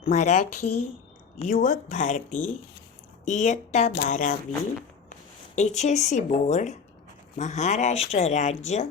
मराठी युवक भारती इयत्ता 12वी HSC बोर्ड महाराष्ट्र राज्य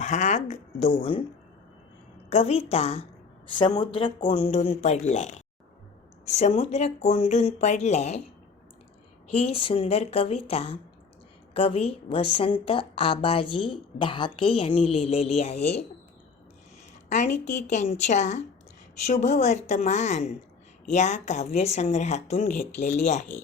भाग 2 कविता समुद्र कोंडून पडलाय. समुद्र कोंडून पडलाय ही सुंदर कविता कवी वसंत आबाजी डहाके यांनी लिहिलेली आहे आणि ती त्यांच्या शुभवर्तमान या काव्यसंग्रहातून घेतलेली आहे.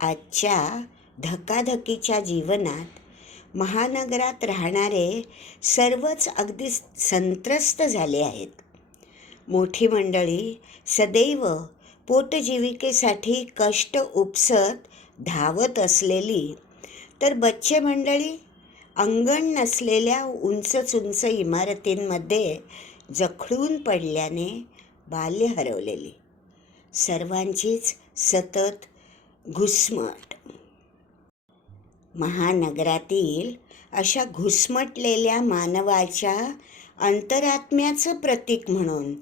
आजच्या धकाधकीच्या जीवनात महानगरात राहणारे सर्वच अगदी संत्रस्त झाले आहेत. मोठी मंडळी सदैव पोटजीविकेसाठी कष्ट उपसत धावत असलेली, तर बच्चे मंडळी अंगण नसलेल्या उंच उंच इमारतींमध्ये जखडून पडल्याने बाल्य हरवलेली, सर्वांचीच सतत घुसमट. महानगरातील अशा घुसमटलेल्या मानवाच्या अंतरात्म्याचं प्रतीक म्हणून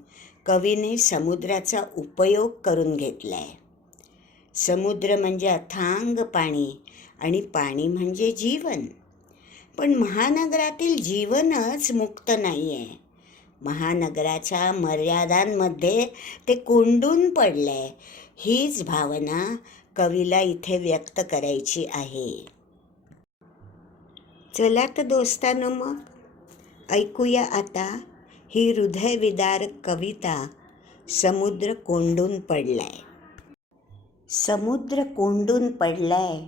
कवीने समुद्राचा उपयोग करून घेतलाय. समुद्र म्हणजे अथांग पाणी आणि पाणी म्हणजे जीवन. पण महानगरातील जीवनच मुक्त नाही आहे. महानगराच्या मर्यादांमध्ये ते कोंडून पडलंय. हीच भावना कवीला इथे व्यक्त करायची आहे. चला तर दोस्तांनो, मग ऐकूया आता ही हृदयविदारक कविता समुद्र कोंडून पडलाय. समुद्र कोंडून पडलाय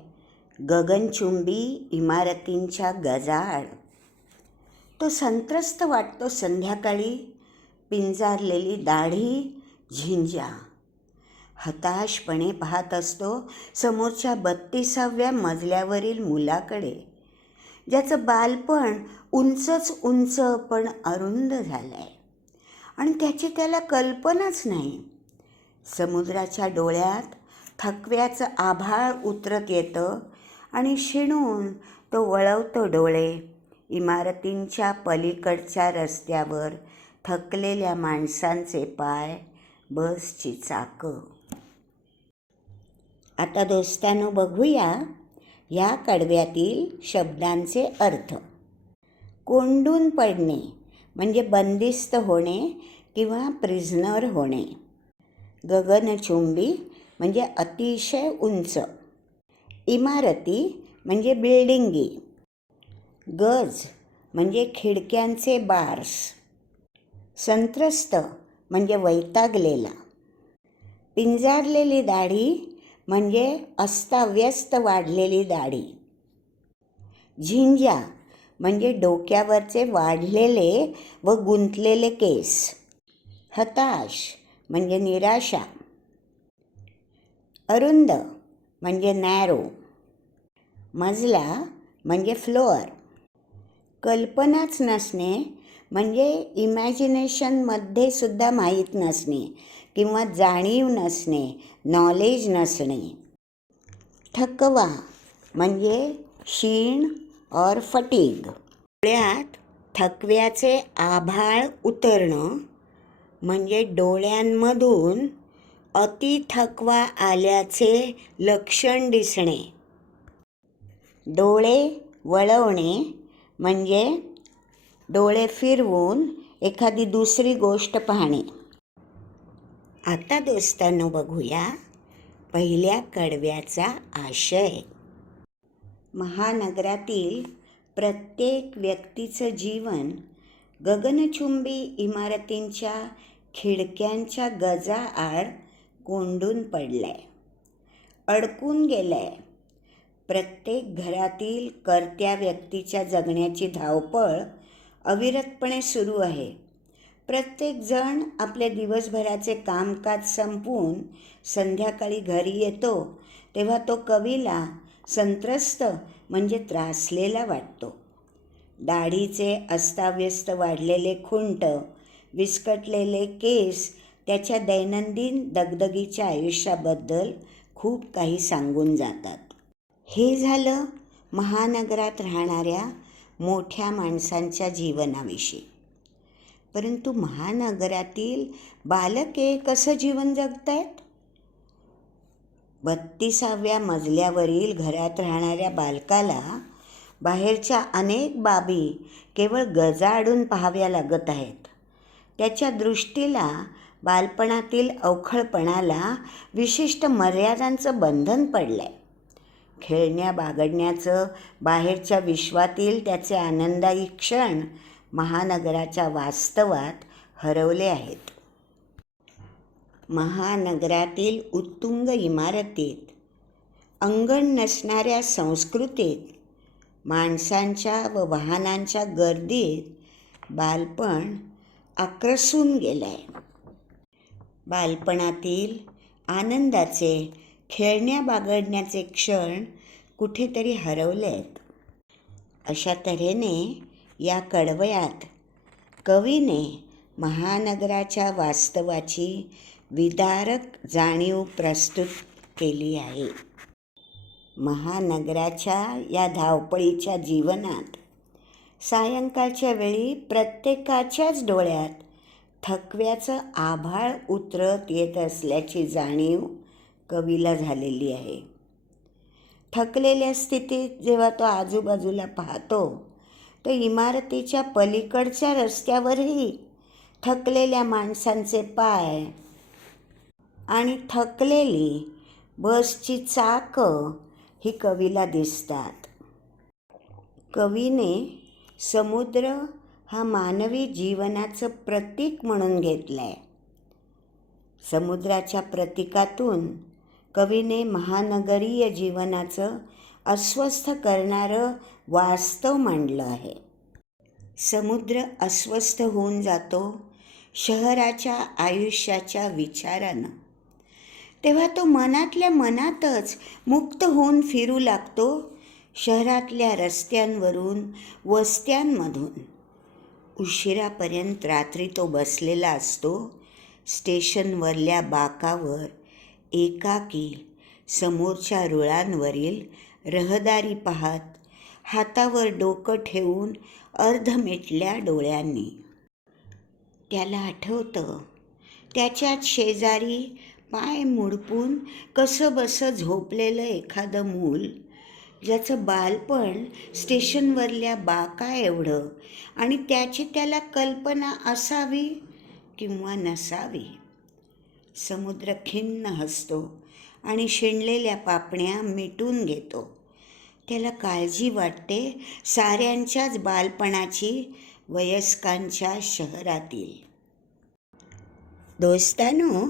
गगनचुंबी इमारतींच्या गजाआड. तो संत्रस्त वाटतो संध्याकाळी, पिंजारलेली दाढी झिंजा. हताशपणे पाहत असतो समोरच्या 32व्या मजल्यावरील मुलाकडे, ज्याचं बालपण उंच पण अरुंद झालंय आणि त्याची त्याला कल्पनाच नाही. समुद्राच्या डोळ्यात थकव्याचं आभाळ उतरत येतं आणि शिणून तो वळवतो डोळे इमारतींच्या पलीकडच्या रस्त्यावर थकलेल्या माणसांचे पाय, बसची चाकं. आता दोस्तांनो, बघूया या कडव्यातील शब्दांचे अर्थ. कोंडून पडणे म्हणजे बंदिस्त होणे किंवा प्रिझनर होणे. गगनचुंबी म्हणजे अतिशय उंच. इमारती म्हणजे बिल्डिंगी. गज म्हणजे खिडक्यांचे बार्स. संत्रस्त म्हणजे वैतागलेला. पिंजारलेली दाढी म्हणजे अस्ताव्यस्त वाढलेली दाढी. झिंजा म्हणजे डोक्यावरचे वाढलेले व गुंतलेले केस. हताश म्हणजे निराशा. अरुंद म्हणजे नॅरो. मजला म्हणजे फ्लोअर. कल्पनाच नसणे म्हणजे इमॅजिनेशनमध्ये सुद्धा माहीत नसणे किंवा जाणीव नसणे, नॉलेज नसणे. थकवा म्हणजे शीण और फटीग. डोळ्यात थकव्याचे आभाळ उतरणं म्हणजे डोळ्यांमधून अतिथकवा आल्याचे लक्षण दिसणे. डोळे वळवणे म्हणजे डोळे फिरवून एखादी दुसरी गोष्ट पाहणे. आता दोस्तांनो, बघूया पहिल्या कडव्याचा आशय. महानगरातील प्रत्येक व्यक्तीचं जीवन गगनचुंबी इमारतींच्या खिडक्यांच्या गजाआड कोंडून पडलंय, अडकून गेलंय. प्रत्येक घरातील कर्त्या व्यक्तीच्या जगण्याची धावपळ अविरतपणे सुरू आहे. प्रत्येकजण आपल्या दिवसभराचे कामकाज संपवून संध्याकाळी घरी येतो तेव्हा तो कवीला संत्रस्त म्हणजे त्रासलेला वाटतो. दाढीचे अस्ताव्यस्त वाढलेले खुंट, विस्कटलेले केस त्याच्या दैनंदिन दगदगीच्या आयुष्याबद्दल खूप काही सांगून जातात. हे झालं महानगरात राहणाऱ्या मोठ्या माणसांच्या जीवनाविषयी. परंतु महानगरातील बालके कसं जीवन जगतायत? 32व्या मजल्यावरील घरात राहणाऱ्या बालकाला बाहेरच्या अनेक बाबी केवळ गजाआडून पाहाव्या लागत आहेत. त्याच्या दृष्टीला बालपणातील अवखळपणाला विशिष्ट मर्यादांचं बंधन पडलं आहे. खेळण्या बागडण्याचं बाहेरच्या विश्वातील त्याचे आनंदायी क्षण महानगराच्या वास्तवात हरवले आहेत. महानगरातील उत्तुंग इमारतीत, अंगण नसणाऱ्या संस्कृतीत, माणसांच्या व वाहनांच्या गर्दीत बालपण आक्रसून गेलं आहे. बालपणातील आनंदाचे, खेळण्या बागडण्याचे क्षण कुठेतरी हरवले आहेत. अशा तऱ्हेने या कडवयात कवीने महानगराच्या वास्तवाची विदारक जाणीव प्रस्तुत केली आहे. महानगराच्या या धावपळीच्या जीवनात सायंकाळच्या वेळी प्रत्येकाच्याच डोळ्यात थकव्याचं आभाळ उतरत येत असल्याची जाणीव कवीला झालेली आहे. थकलेल्या स्थितीत जेव्हा तो आजूबाजूला पाहतो तर इमारतीच्या पलीकडच्या रस्त्यावरही थकलेल्या माणसांचे पाय आणि थकलेली बसची चाकं ही कवीला दिसतात. कवीने समुद्र हा मानवी जीवनाचं प्रतीक म्हणून घेतलं आहे. समुद्राच्या प्रतीकातून कवीने महानगरीय जीवनाचं अस्वस्थ करणारं वास्तव मांडलं आहे. समुद्र अस्वस्थ होऊन जातो शहराच्या आयुष्याच्या विचारानं. तेव्हा तो मनातल्या मनातच मुक्त होऊन फिरू लागतो शहरातल्या रस्त्यांवरून, वस्त्यांमधून. उशिरापर्यंत रात्री तो बसलेला असतो स्टेशनवरल्या बाकावर, एकाकी समोरच्या रुळांवरील रहदारी पाहत, हातावर डोकं ठेवून अर्धमिटल्या डोळ्यांनी. त्याला आठवतं त्याच्याच शेजारी पाय मुडपून कसं बसं झोपलेलं एखादं मूल, ज्याचं बालपण स्टेशनवरल्या बाका एवढं आणि त्याची त्याला कल्पना असावी किंवा नसावी. समुद्र खिन्न हसतो आणि शिणलेल्या पापण्या मिटून घेतो. त्याला काळजी वाटते साऱ्यांच्याच बालपणाची, वयस्कांच्या शहरातील. दोस्तांनो,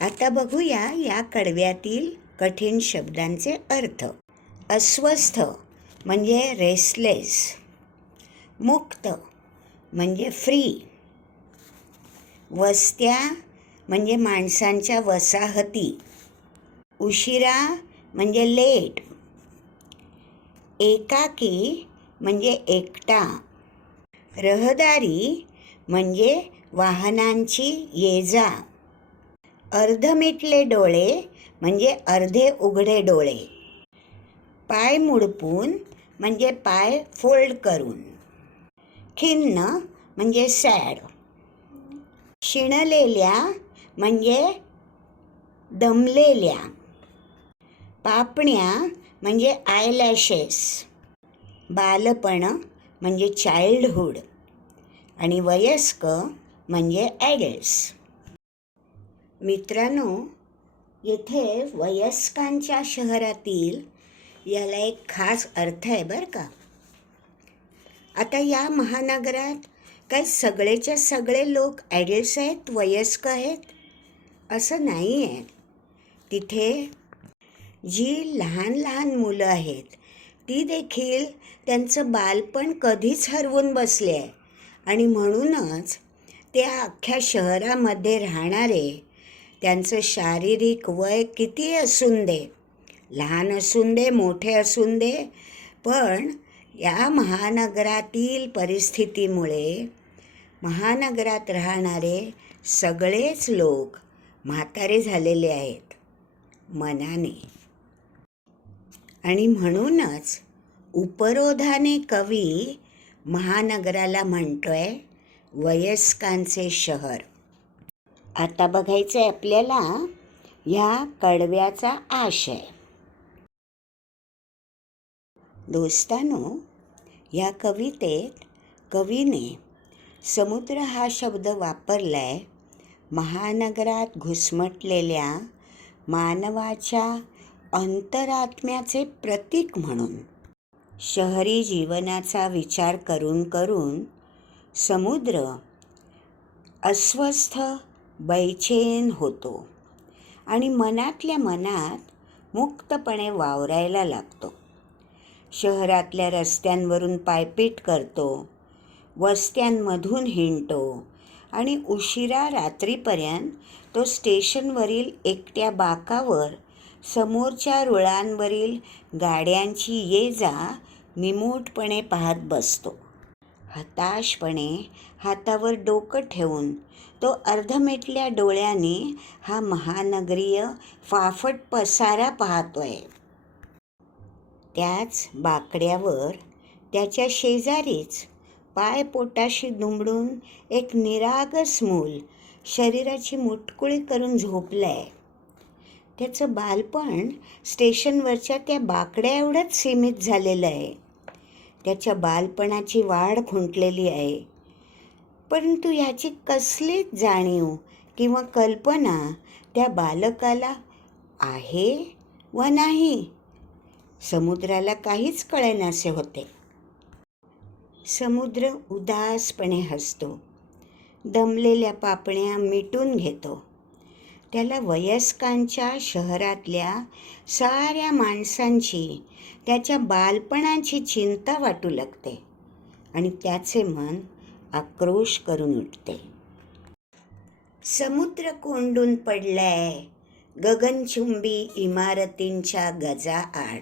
आता बघूया या कडव्यातील कठीण शब्दांचे अर्थ. अस्वस्थ म्हणजे रेस्टलेस, मुक्त म्हणजे फ्री, वस्त्या म्हणजे माणसांच्या वसाहती, उशिरा म्हणजे लेट, एकाकी म्हणजे एकटा, रहदारी म्हणजे वाहनांची ये-जा, अर्धमिटले डोळे म्हणजे अर्धे उघडे डोळे, पाय मुडपून म्हणजे पाय फोल्ड करून, खिन्न म्हणजे सॅड, शिणलेल्या म्हणजे दमलेल्या, पापण्या म्हणजे आयलॅशेस, बालपण म्हणजे चाइल्डहूड आणि वयस्क म्हणजे ॲडल्ट्स. मित्रांनो, येथे वयस्कांच्या शहरातील याला एक खास अर्थ आहे बरं का. आता या महानगरात काय सगळेच्या सगळे लोक ॲडल्ट्स आहेत, वयस्क आहेत असं नाही आहे. तिथे जी लहान लहान मुलं आहेत ती देखील त्यांचं बालपण कधीच हरवून बसले आहे आणि म्हणूनच त्या अख्ख्या शहरामध्ये राहणारे त्यांचं शारीरिक वय किती असून दे, लहान असून दे, मोठे असून दे, पण या महानगरातील परिस्थितीमुळे महानगरात राहणारे सगळेच लोक म्हातारे झालेले आहेत मनाने. आणि म्हणूनच उपरोधाने कवी महानगराला म्हणतोय वयस्कांचे शहर. आता बघायचं आहे आपल्याला ह्या कडव्याचा आशय. दोस्तानो, या कवितेत कवीने समुद्र हा शब्द वापरलाय महानगरात घुसमटलेल्या मानवाच्या अंतरात्म्याचे प्रतीक म्हणून. शहरी जीवनाचा विचार करून करून समुद्र अस्वस्थ बैचेन होतो आणि मनातल्या मनात मुक्तपणे वावरायला लागतो. शहरातल्या रस्त्यांवरून पायपीट करतो, वस्त्यांमधून हिंडतो आणि उशिरा रात्रीपर्यंत तो स्टेशनवरील एकट्या बाकावर समोरच्या रुळांवरील गाड्यांची ये जा निमूटपणे पाहत बसतो. हताशपणे हातावर डोकं ठेवून तो अर्धमिटल्या डोळ्यांनी हा महानगरीय फाफट पसारा पाहतोय. त्याच बाकड्यावर त्याच्या शेजारीच पाय पोटाशी दुमडून एक निरागस मूल शरीराची मुटकुळी करून झोपलंय. त्याचं बालपण स्टेशनवरच्या त्या बाकड्या एवढंच सीमित झालेलं आहे. त्याच्या बालपणाची वाढ खुंटलेली आहे, परंतु ह्याची कसलीच जाणीव किंवा कल्पना त्या बालकाला आहे व नाही. समुद्राला काहीच कळेनासे होते. समुद्र उदासपणे हसतो, दमलेल्या पापण्या मिटून घेतो. त्याला वयस्कांच्या शहरातल्या साऱ्या माणसांची, त्याच्या बालपणाची चिंता वाटू लागते आणि त्याचे मन आक्रोश करून उठते. समुद्र कोंडून पडलाय गगनचुंबी इमारतींच्या गजाआड.